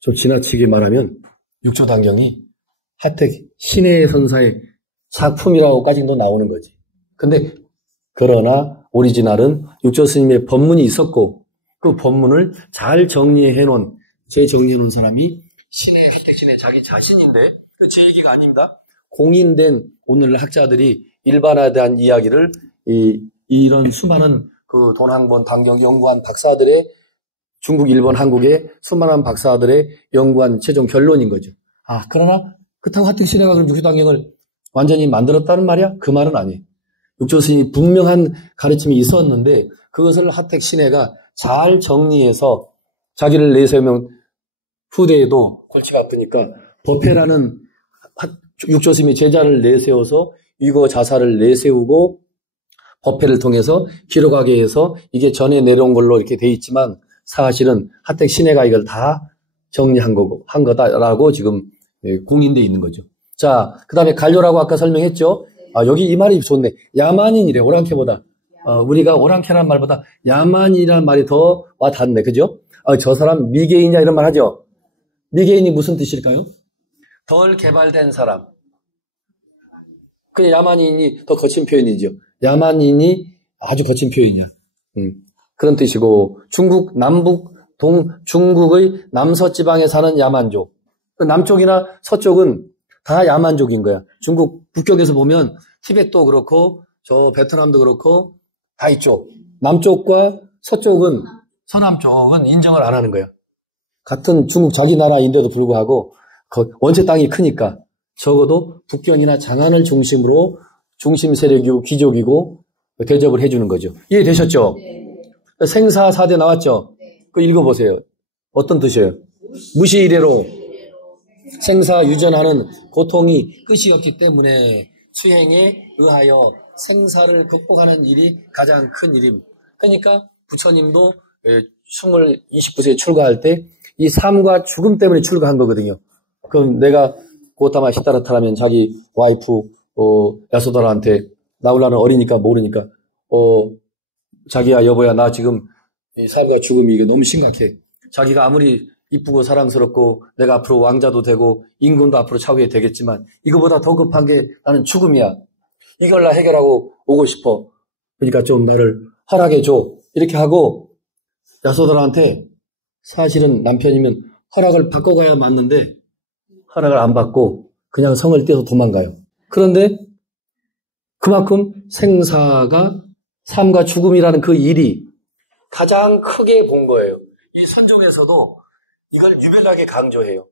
좀 지나치게 말하면 육조단경이 하택 신해 선사의 작품이라고까지도 나오는 거지. 근데 그러나 오리지널은 육조 스님의 법문이 있었고, 그 법문을 잘 정리해 놓은, 재정리해 놓은 사람이 하택 신해 자기 자신인데, 제 얘기가 아닙니다. 공인된 오늘날 학자들이 일반화된 이야기를 이런 수많은 그 도낭본 단경 연구한 박사들의, 중국, 일본, 한국의 수많은 박사들의 연구한 최종 결론인 거죠. 그러나 그렇다고 하택 신해가 그럼 육조단경을 완전히 만들었다는 말이야? 그 말은 아니에요. 육조 스님이 분명한 가르침이 있었는데, 그것을 하택 신해가 잘 정리해서 자기를 내세우면 후대에도 골치가 아프니까 법회라는 육조 스님이 제자를 내세워서 위고 자사를 내세우고 법회를 통해서 기록하게 해서 이게 전에 내려온 걸로 이렇게 돼 있지만, 사실은 하택 신해가 이걸 다 정리한 한 거다라고 지금 공인돼 있는 거죠. 자, 그 다음에 간료라고 아까 설명했죠. 여기 이 말이 좋네. 야만인이래, 오랑캐보다. 우리가 오랑캐라는 말보다 야만이라는 말이 더 와닿네. 그죠? 저 사람 미개인이야 이런 말 하죠. 미개인이 무슨 뜻일까요? 덜 개발된 사람. 그 야만인이 더 거친 표현이죠. 야만인이 아주 거친 표현이야. 그런 뜻이고, 중국 남북 중국의 남서지방에 사는 야만족. 남쪽이나 서쪽은 다 야만족인 거야. 중국 북쪽에서 보면 티벳도 그렇고 저 베트남도 그렇고 다 있죠. 남쪽과 서남쪽은 인정을 안 하는 거야. 같은 중국 자기 나라인데도 불구하고 원체 땅이 크니까 적어도 북견이나 장안을 중심으로 중심 세력이고 귀족이고 대접을 해주는 거죠. 이해되셨죠? 네. 생사 4대 나왔죠? 네. 그거 읽어보세요. 어떤 뜻이에요? 무시 이래로 생사 유전하는 고통이 끝이 없기 때문에 수행에 의하여 생사를 극복하는 일이 가장 큰 일입니다. 그러니까 부처님도 29세에 출가할 때 이 삶과 죽음 때문에 출가한 거거든요. 그럼 내가 고타마 시다라타라면 자기 와이프 야소다라한테, 나올라는 어리니까 모르니까 자기야 여보야 나 지금 이 삶과 죽음이 이게 너무 심각해. 자기가 아무리 이쁘고 사랑스럽고 내가 앞으로 왕자도 되고 임금도 앞으로 차후에 되겠지만 이거보다 더 급한 게 나는 죽음이야. 이걸 나 해결하고 오고 싶어. 그러니까 좀 나를 허락해줘. 이렇게 하고 야소다라한테 사실은 남편이면 허락을 바꿔가야 맞는데 허락을 안 받고 그냥 성을 떼서 도망가요. 그런데 그만큼 생사가 삶과 죽음이라는 그 일이 가장 크게 본 거예요. 이 선종에서도 이걸 유별나게 강조해요.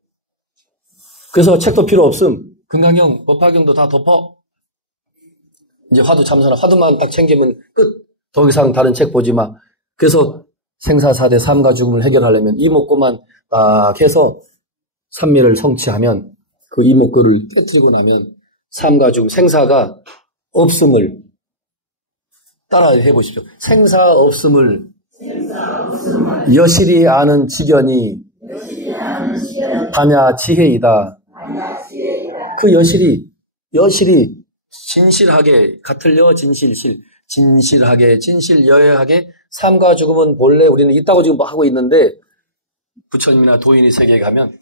그래서 책도 필요 없음. 금강경, 법화경도 다 덮어. 이제 화두 참선하 화두만 딱 챙기면 끝. 더 이상 다른 책 보지 마. 그래서 생사사대 삶과 죽음을 해결하려면 이목구만 딱 해서 삼미를 성취하면 그 이목구를 깨뜨리고 나면 삶과 죽음, 생사가 없음을 따라 해보십시오. 생사 없음을 여실히 아는 지견이 다냐 지혜이다. 그 여실히 진실하게, 같을려 진실실, 진실하게, 진실여여하게 삶과 죽음은 본래 우리는 있다고 지금 하고 있는데 부처님이나 도인이 세계에 가면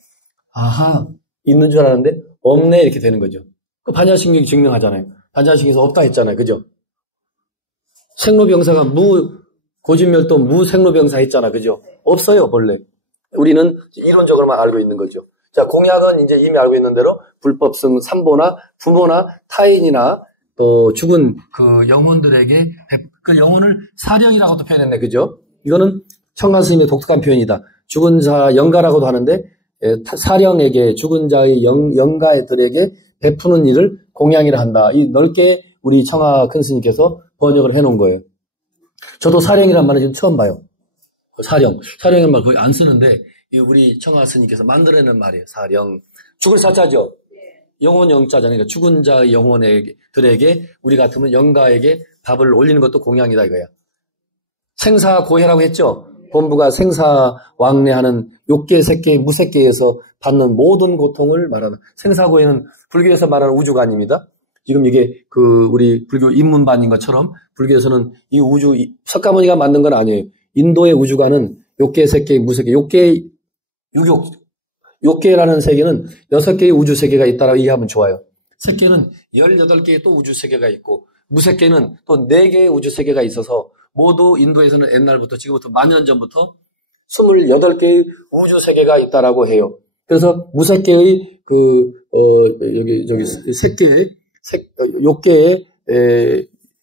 아하, 있는 줄 알았는데 없네 이렇게 되는 거죠. 그 반야신경이 증명하잖아요. 반야신경에서 없다 했잖아요. 그죠? 생로병사가 고진멸도 무생로병사 했잖아. 그죠? 없어요, 본래. 우리는 이론적으로만 알고 있는 거죠. 자, 공약은 이제 이미 알고 있는 대로 불법성 삼보나 부모나 타인이나 또 죽은 그 영혼들에게 그 영혼을 사령이라고도 표현했네. 그죠? 이거는 청간 스님의 독특한 표현이다. 죽은 자 영가라고도 하는데 사령에게 죽은 자의 영가들에게 베푸는 일을 공양이라 한다. 이 넓게 우리 청하 큰 스님께서 번역을 해놓은 거예요. 저도 사령이란 말을 지금 처음 봐요. 사령이란 말 거의 안 쓰는데 우리 청하 스님께서 만들어낸 말이에요. 사령. 죽을 사자죠. 영혼 영자잖아요. 그러니까 죽은 자의 영혼들에게 우리 같으면 영가에게 밥을 올리는 것도 공양이다 이거야. 생사고해라고 했죠. 본부가 생사왕래하는 욕계, 색계, 무색계에서 받는 모든 고통을 말하는 생사고해는 불교에서 말하는 우주가 아닙니다. 지금 이게 우리 불교 입문반인 것처럼 불교에서는 이 우주 석가모니가 만든 건 아니에요. 인도의 우주관은 욕계, 색계, 무색계, 욕계라는 세계는 6개의 우주 세계가 있다라고 이해하면 좋아요. 색계는 18개의 또 우주 세계가 있고 무색계는 또 4개의 우주 세계가 있어서 모두 인도에서는 옛날부터 지금부터 만년 전부터 28개의 우주 세계가 있다라고 해요. 그래서 무색계의 욕계의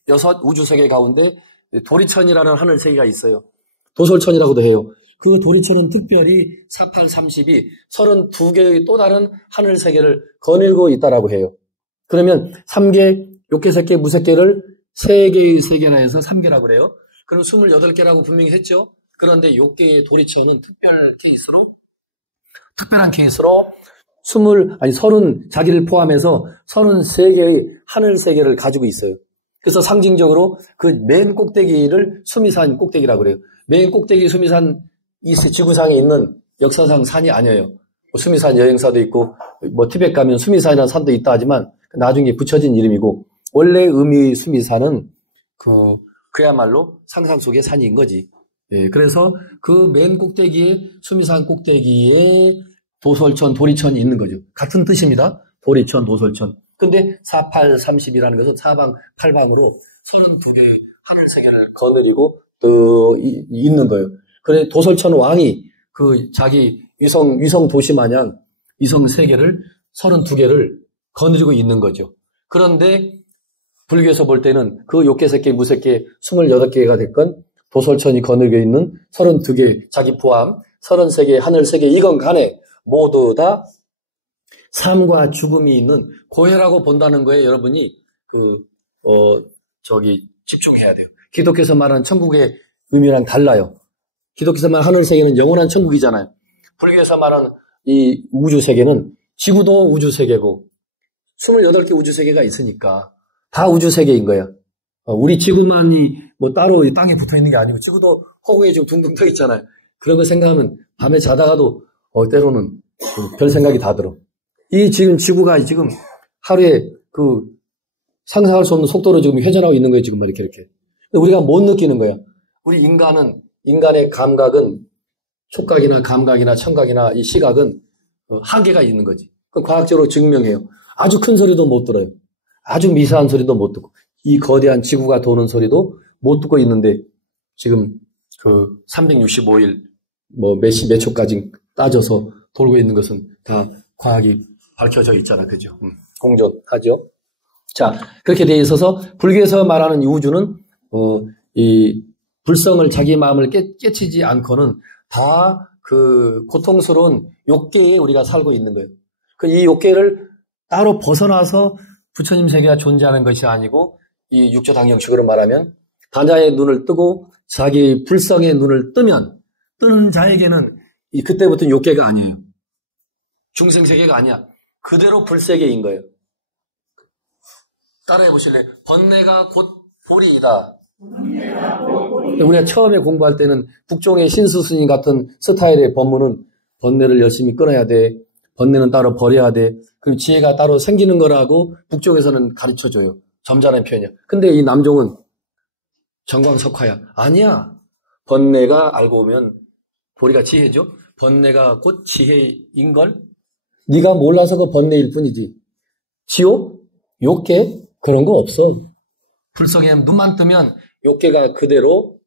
6 우주 세계 가운데 도리천이라는 하늘 세계가 있어요. 도솔천이라고도 해요. 그 도리천은 특별히 4830이 32개의 또 다른 하늘 세계를 거닐고 있다라고 해요. 그러면 3개, 욕계, 색계, 무색계를 3개의 세계라 해서 3개라고 그래요. 그럼 28개라고 분명히 했죠. 그런데 욕계의 도리천은 특별한 케이스로 30, 자기를 포함해서 33개의 하늘 세계를 가지고 있어요. 그래서 상징적으로 그 맨 꼭대기를 수미산 꼭대기라고 그래요. 맨 꼭대기 수미산 이 지구상에 있는 역사상 산이 아니에요. 수미산 여행사도 있고 티벳 가면 수미산이라는 산도 있다 하지만 나중에 붙여진 이름이고 원래 의미 수미산은 그야말로 상상 속의 산인 거지. 예, 그래서 그 맨 꼭대기에 수미산 꼭대기에 도솔천, 도리천이 있는 거죠. 같은 뜻입니다. 도리천, 도솔천. 근데 4830이라는 것은 사방, 팔방으로 32개의 하늘 세계를 거느리고 있는 거예요. 그래 도솔천 왕이 자기 위성 도시 마냥 위성 세계를 32개를 거느리고 있는 거죠. 그런데 불교에서 볼 때는 그 욕계, 색계, 무색계 28개가 됐건 도솔천이 거느리고 있는 32개 자기 포함 33개 하늘 세계 이건 간에 모두 다 삶과 죽음이 있는 고해라고 본다는 거에 여러분이 집중해야 돼요. 기독교에서 말하는 천국의 의미랑 달라요. 기독교에서 말하는 하늘 세계는 영원한 천국이잖아요. 불교에서 말하는 이 우주 세계는 지구도 우주 세계고 28개 우주 세계가 있으니까 다 우주 세계인 거야. 우리 지구만이 따로 이 땅에 붙어 있는 게 아니고 지구도 허공에 지금 둥둥 떠 있잖아요. 그런 거 생각하면 밤에 자다가도 때로는 별 생각이 다 들어. 이 지금 지구가 지금 하루에 상상할 수 없는 속도로 지금 회전하고 있는 거예요. 지금 이렇게. 우리가 못 느끼는 거야. 우리 인간의 감각은 촉각이나 감각이나 청각이나 이 시각은 한계가 있는 거지. 과학적으로 증명해요. 아주 큰 소리도 못 들어요. 아주 미세한 소리도 못 듣고 이 거대한 지구가 도는 소리도 못 듣고 있는데 지금 365일 몇 초까지 따져서 돌고 있는 것은 다 과학이 밝혀져 있잖아. 그죠? 공존하죠. 자, 그렇게 돼 있어서 불교에서 말하는 이 우주는 이 불성을 자기 마음을 깨치지 않고는 다 고통스러운 욕계에 우리가 살고 있는 거예요. 이 욕계를 따로 벗어나서 부처님 세계가 존재하는 것이 아니고 이 육조당형식으로 말하면 다자의 눈을 뜨고 자기 불성의 눈을 뜨는 자에게는 그때부터 욕계가 아니에요. 중생세계가 아니야. 그대로 불세계인 거예요. 따라해 보실래요? 번뇌가 곧 보리이다. 우리가 처음에 공부할 때는 북종의 신수스님 같은 스타일의 법문은 번뇌를 열심히 끊어야 돼. 번뇌는 따로 버려야 돼. 그리고 지혜가 따로 생기는 거라고 북쪽에서는 가르쳐줘요. 점잖은 표현이야. 근데 이 남종은 정광석화야. 아니야. 번뇌가 알고 보면 보리가 지혜죠. 번뇌가 곧 지혜인걸? 네가 몰라서 그 번뇌일 뿐이지. 지옥? 욕계? 그런 거 없어. 불성에 눈만 뜨면 욕계가 그대로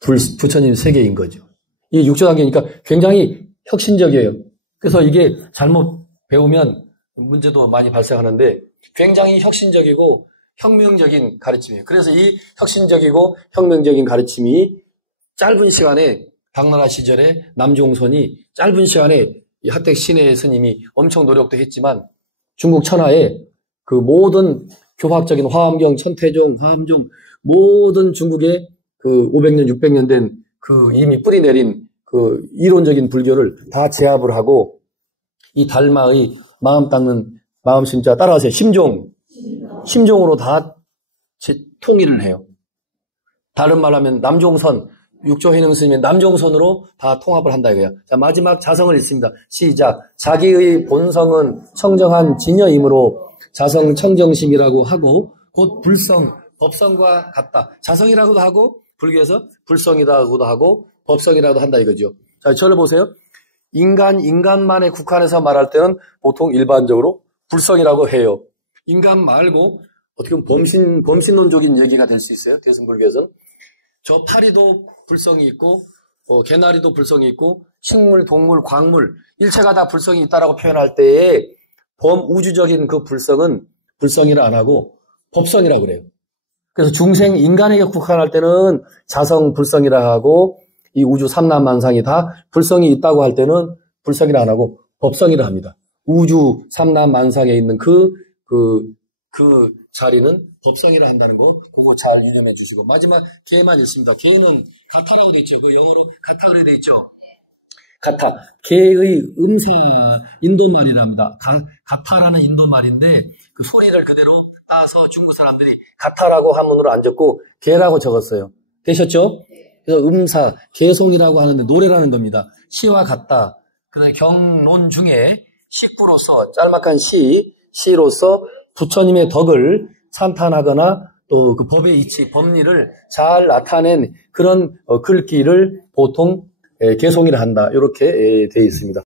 부처님 세계인 거죠. 이게 육조단계니까 굉장히 혁신적이에요. 그래서 이게 잘못 배우면 문제도 많이 발생하는데 굉장히 혁신적이고 혁명적인 가르침이에요. 그래서 이 혁신적이고 혁명적인 가르침이 짧은 시간에 당나라 시절에 남종선이 짧은 시간에 이 하택 신의 스님이 엄청 노력도 했지만 중국 천하에 그 모든 교학적인 화엄경, 천태종, 화엄종 모든 중국의 그 500년, 600년 된 그 이미 뿌리 내린 그 이론적인 불교를 다 제압을 하고 이 달마의 마음 닦는 마음 심자 따라하세요. 심종으로 다 통일을 해요. 다른 말 하면 남종선, 육조해능 스님의 남종선으로 다 통합을 한다 이거야. 자, 마지막 자성을 읽습니다. 시작. 자기의 본성은 청정한 진여이므로 자성 청정심이라고 하고 곧 불성, 법성과 같다. 자성이라고도 하고 불교에서 불성이라고도 하고 법성이라고도 한다 이거죠. 자, 저를 보세요. 인간만에 국한해서 말할 때는 보통 일반적으로 불성이라고 해요. 인간 말고 어떻게 보면 범신론적인 얘기가 될 수 있어요. 대승불교에서는. 저 파리도 불성이 있고 개나리도 불성이 있고 식물, 동물, 광물 일체가 다 불성이 있다라고 표현할 때에 범우주적인 그 불성은 불성이라 안 하고 법성이라고 그래요. 그래서 중생 인간에게 국한할 때는 자성 불성이라 하고 이 우주 삼라만상이 다 불성이 있다고 할 때는 불성이라 안 하고 법성이라 합니다. 우주 삼라만상에 있는 그 자리는 법성이라 한다는 거 그거 잘 유념해 주시고 마지막 개만 있습니다. 개는 가타라고 돼 있죠. 그 영어로 가타 그래 돼 있죠. 가타. 개의 음사 인도말이랍니다. 가타라는 인도말인데 그 소리를 그대로 따서 중국 사람들이 가타라고 한문으로 안 적고 개라고 적었어요. 되셨죠? 그래서 음사, 개송이라고 하는데 노래라는 겁니다. 시와 같다. 그다음에 경론 중에 식부로서 짤막한 시로서 부처님의 덕을 찬탄하거나 또 그 법의 이치, 법리를 잘 나타낸 그런 글귀를 보통 개송이라 한다. 이렇게 되어 있습니다.